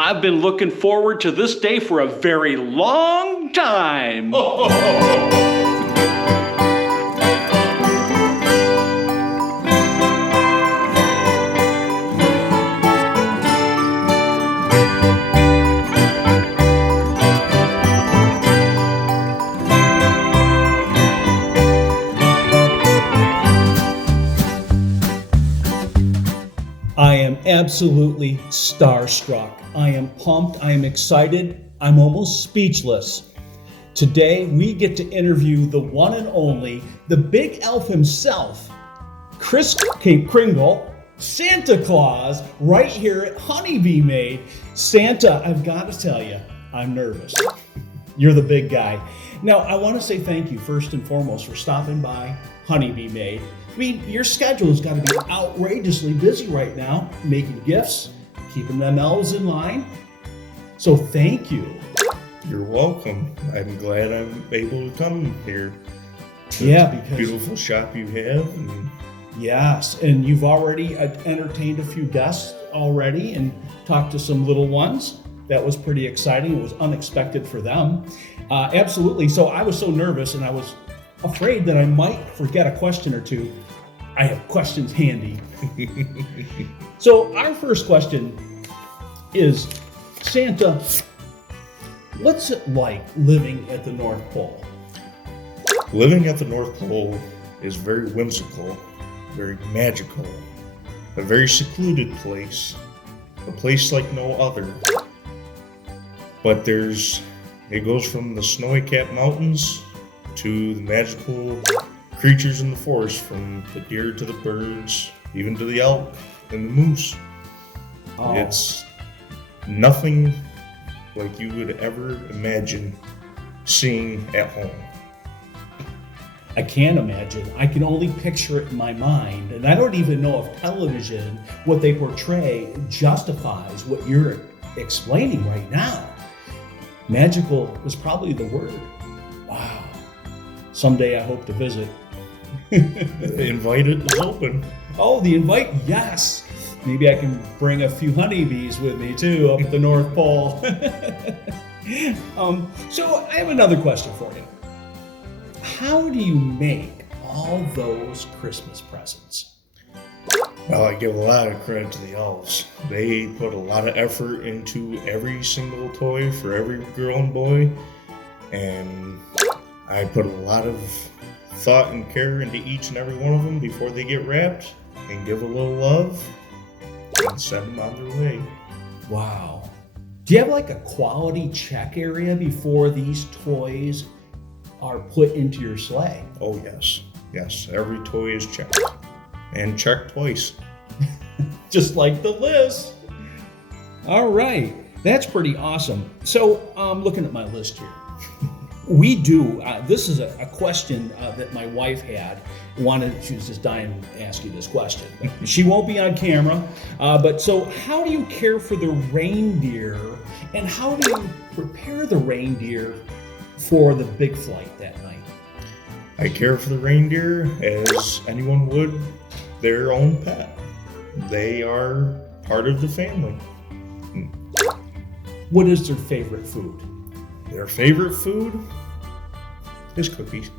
I've been looking forward to this day for a very long time. I am absolutely starstruck. I am pumped. I am excited. I'm almost speechless. Today, we get to interview the one and only, the big elf himself, Kris Kringle, Santa Claus, right here at Honeybee Made. Santa, I've got to tell you, I'm nervous. You're the big guy. Now, I want to say thank you first and foremost for stopping by Honeybee Made. I mean, your schedule's got to be outrageously busy right now, making gifts, keeping them elves in line. So thank you. You're welcome. I'm glad I'm able to come here. Because beautiful shop you have. Yes, and you've already entertained a few guests already and talked to some little ones. That was pretty exciting. It was unexpected for them. Absolutely. So I was so nervous and I was afraid that I might forget a question or two. I have questions handy. So our first question is, Santa, what's it like living at the North Pole? Living at the North Pole is very whimsical, very magical, a very secluded place, a place like no other. But it goes from the snowy capped mountains to the magical creatures in the forest, from the deer to the birds, even to the elk and the moose. Oh. It's nothing like you would ever imagine seeing at home. I can't imagine. I can only picture it in my mind. And I don't even know if television, what they portray, justifies what you're explaining right now. Magical is probably the word. Wow. Someday I hope to visit. The invite is open. Oh, the invite, yes. Maybe I can bring a few honeybees with me too up at the North Pole. So I have another question for you. How do you make all those Christmas presents? Well, I give a lot of credit to the elves. They put a lot of effort into every single toy for every girl and boy, and I put a lot of thought and care into each and every one of them before they get wrapped, and give a little love and send them on their way. Wow. Do you have like a quality check area before these toys are put into your sleigh? Oh yes, yes, every toy is checked, and checked twice. Just like the list. All right, that's pretty awesome. So I'm looking at my list here. We do, this is a question that my wife had. She was just dying to ask you this question. She won't be on camera, but so how do you care for the reindeer, and how do you prepare the reindeer for the big flight that night? I care for the reindeer as anyone would their own pet. They are part of the family. What is their favorite food? Their favorite food is cookies.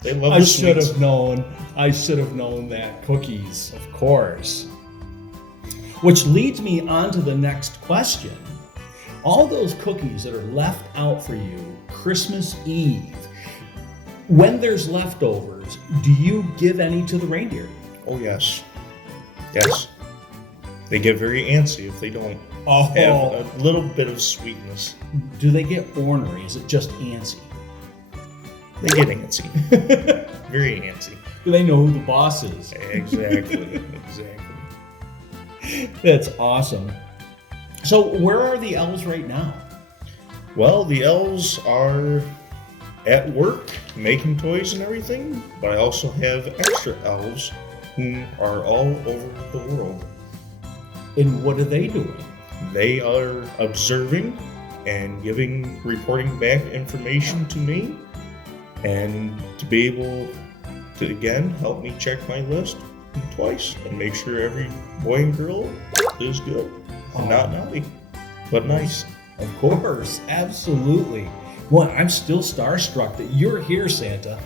They love I the should sweets. have known. I should have known that. Cookies, of course. Which leads me on to the next question. All those cookies that are left out for you Christmas Eve, when there's leftovers, do you give any to the reindeer? Oh yes. Yes. They get very antsy if they don't Oh, have a little bit of sweetness. do they get ornery? Is it just antsy? They get antsy. Very antsy. Do they know who the boss is? Exactly. Exactly. That's awesome. So where are the elves right now? Well, the elves are at work making toys and everything, but I also have extra elves who are all over the world. And what are they doing? They are observing and reporting back information to me, and to be able to, again, help me check my list twice and make sure every boy and girl is good and not naughty. but nice. Of course, absolutely. Well, I'm still starstruck that you're here, Santa.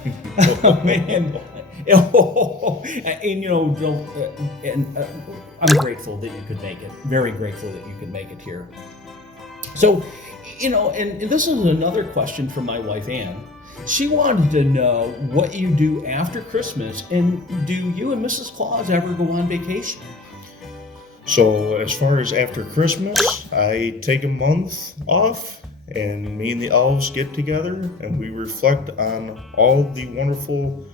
Man. And I'm grateful that you could make it. Very grateful that you could make it here. So, and this is another question from my wife, Ann. She wanted to know what you do after Christmas, and do you and Mrs. Claus ever go on vacation? So as far as after Christmas, I take a month off, and me and the elves get together, and we reflect on all the wonderful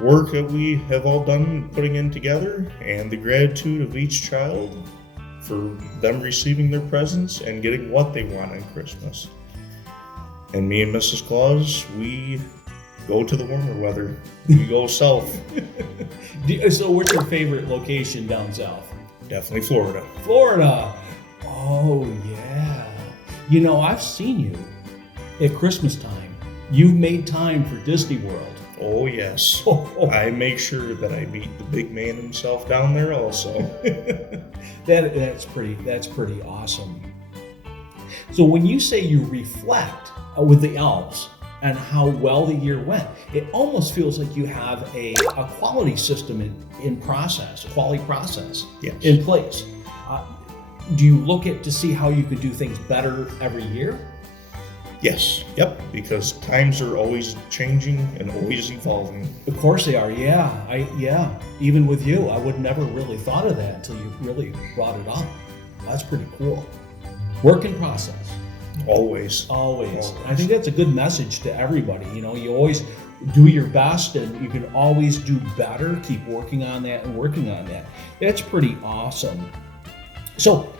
work that we have all done putting in together, and the gratitude of each child for them receiving their presents and getting what they want on Christmas. And me and Mrs. Claus, we go to the warmer weather. We go south. So what's your favorite location down south? Definitely Florida. Florida. Oh, yeah. I've seen you at Christmas time. You've made time for Disney World. Oh, yes. I make sure that I meet the big man himself down there also. That's pretty awesome. So when you say you reflect with the elves and how well the year went, it almost feels like you have a quality system in process, a quality process in place. Do you look at to see how you could do things better every year? Yes. Yep. Because times are always changing and always evolving. Of course they are. Yeah. Even with you, I would never really thought of that until you really brought it up. That's pretty cool. Work in process. Always. I think that's a good message to everybody. You always do your best, and you can always do better. Keep working on that and working on that. That's pretty awesome. So,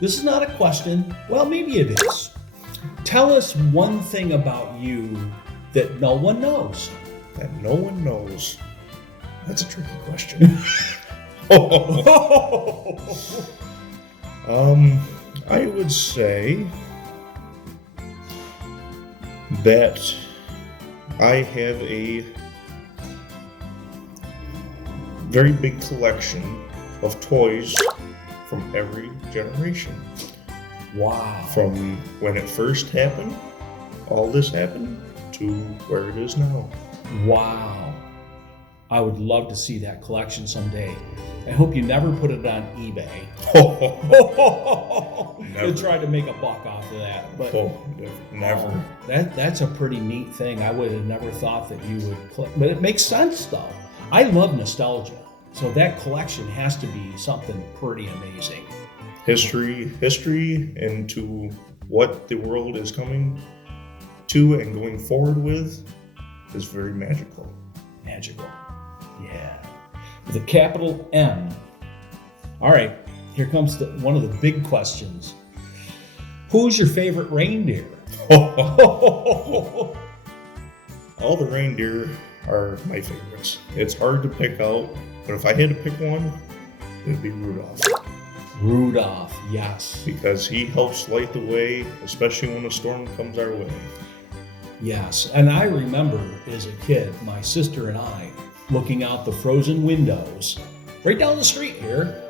this is not a question. Well, maybe it is. Tell us one thing about you that no one knows. That no one knows. That's a tricky question. I would say that I have a very big collection of toys from every generation. Wow. From when it first happened, all this happened, to where it is now. Wow. I would love to see that collection someday. I hope you never put it on eBay. You'll try to make a buck off of that. But never. That's a pretty neat thing. I would have never thought that you would collect. But it makes sense, though. I love nostalgia. So that collection has to be something pretty amazing. History into what the world is coming to and going forward with is very magical. Magical. Yeah. With a capital M. All right, here comes one of the big questions. Who's your favorite reindeer? All the reindeer are my favorites. It's hard to pick out, but if I had to pick one, it would be Rudolph. Rudolph, yes. Because he helps light the way, especially when a storm comes our way. Yes, and I remember as a kid, my sister and I looking out the frozen windows right down the street here,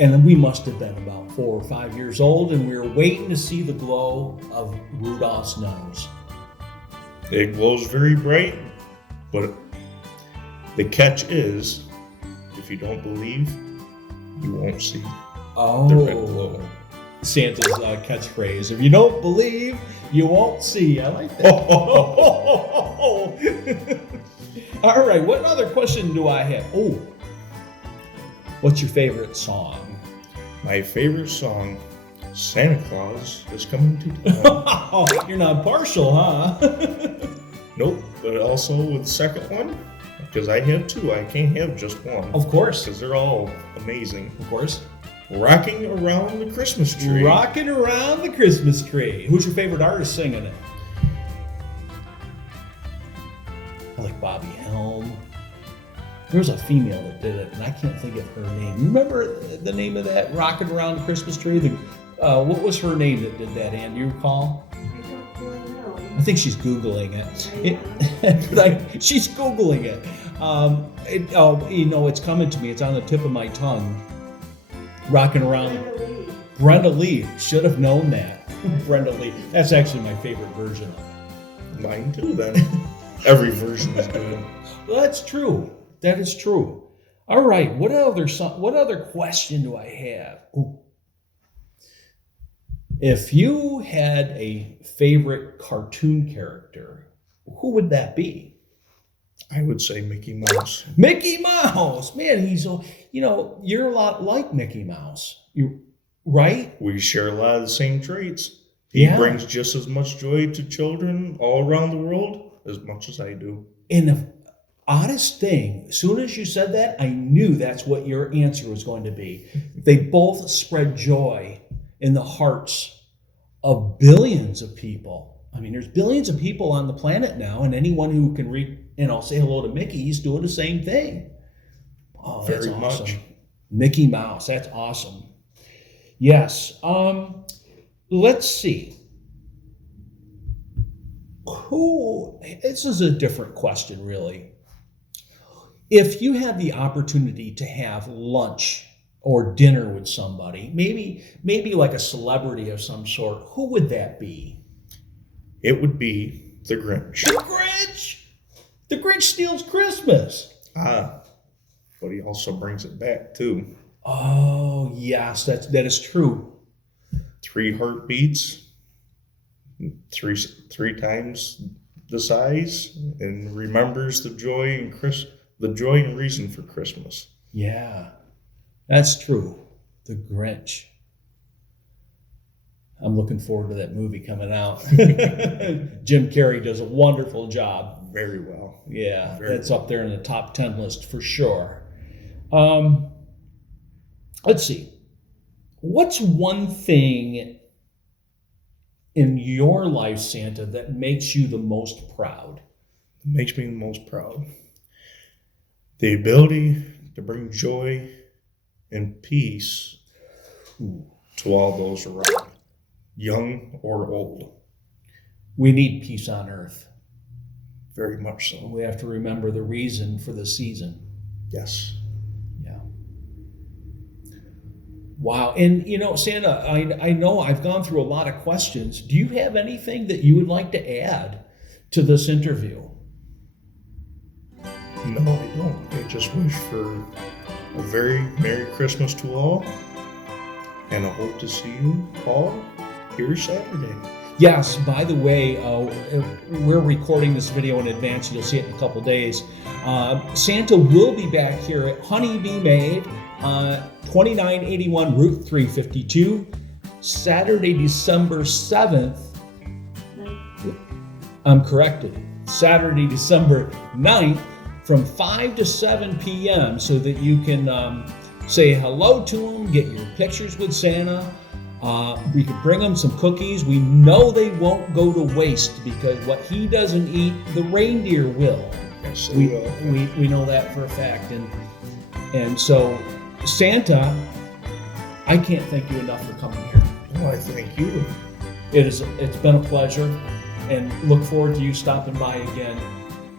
and we must have been about 4 or 5 years old, and we were waiting to see the glow of Rudolph's nose. It glows very bright, but the catch is, if you don't believe, you won't see the red glow. Santa's catchphrase, if you don't believe, you won't see. I like that. All right, what other question do I have? What's your favorite song? My favorite song, Santa Claus is Coming to Town. You're not partial, huh? Nope, but also with the second one, because I have two. I can't have just one. Of course. Because they're all amazing. Of course. Rocking Around the Christmas Tree. Rocking Around the Christmas Tree. Who's your favorite artist singing it? I like Bobby Helm. There was a female that did it, and I can't think of her name. Remember the name of that, Rocking Around the Christmas Tree? What was her name that did that, Ann? Do you recall? I don't really know. I think she's Googling it. She's Googling it. It's coming to me. It's on the tip of my tongue. Rocking Around. Brenda Lee, should have known that. Brenda Lee, that's actually my favorite version of it. Mine too, then. Every version is good. Well, that's true. That is true. All right, what other question do I have? Ooh. If you had a favorite cartoon character, who would that be? I would say Mickey Mouse. Mickey Mouse! Man, you're a lot like Mickey Mouse. Right? We share a lot of the same traits. He brings just as much joy to children all around the world as much as I do. And the oddest thing, as soon as you said that, I knew that's what your answer was going to be. They both spread joy in the hearts of billions of people. I mean, there's billions of people on the planet now, and anyone who can say hello to Mickey, he's doing the same thing. Oh, that's Very awesome. much. Mickey Mouse, that's awesome. Yes. Let's see. This is a different question, really. If you had the opportunity to have lunch or dinner with somebody, maybe like a celebrity of some sort, who would that be? It would be the Grinch. The Grinch! The Grinch steals Christmas. But he also brings it back too. Oh, yes, that is true. 3 heartbeats, three times the size, and remembers the joy and reason for Christmas. Yeah, that's true. The Grinch. I'm looking forward to that movie coming out. Jim Carrey does a wonderful job. Very well. Yeah, Very that's well. up there in the top 10 list for sure. Let's see. What's one thing in your life, Santa, that makes you the most proud? Makes me the most proud. The ability to bring joy and peace to all those around, young or old. We need peace on earth. Very much so. We have to remember the reason for the season. Yes. Yeah. Wow. And, Santa, I know I've gone through a lot of questions. Do you have anything that you would like to add to this interview? No, I don't. I just wish for a very Merry Christmas to all, and I hope to see you all here Saturday. Yes, by the way, we're recording this video in advance. You'll see it in a couple days. Santa will be back here at Honeybee Made, 2981 Route 352, Saturday, December 7th. I'm corrected. Saturday, December 9th from 5 to 7 p.m. so that you can say hello to him, get your pictures with Santa. We could bring them some cookies. We know they won't go to waste because what he doesn't eat, the reindeer will. Yes, We know that for a fact. And so, Santa, I can't thank you enough for coming here. Oh, I thank you. It's been a pleasure, and look forward to you stopping by again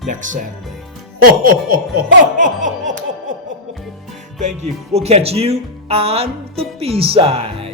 next Saturday. Thank you. We'll catch you on the B-side.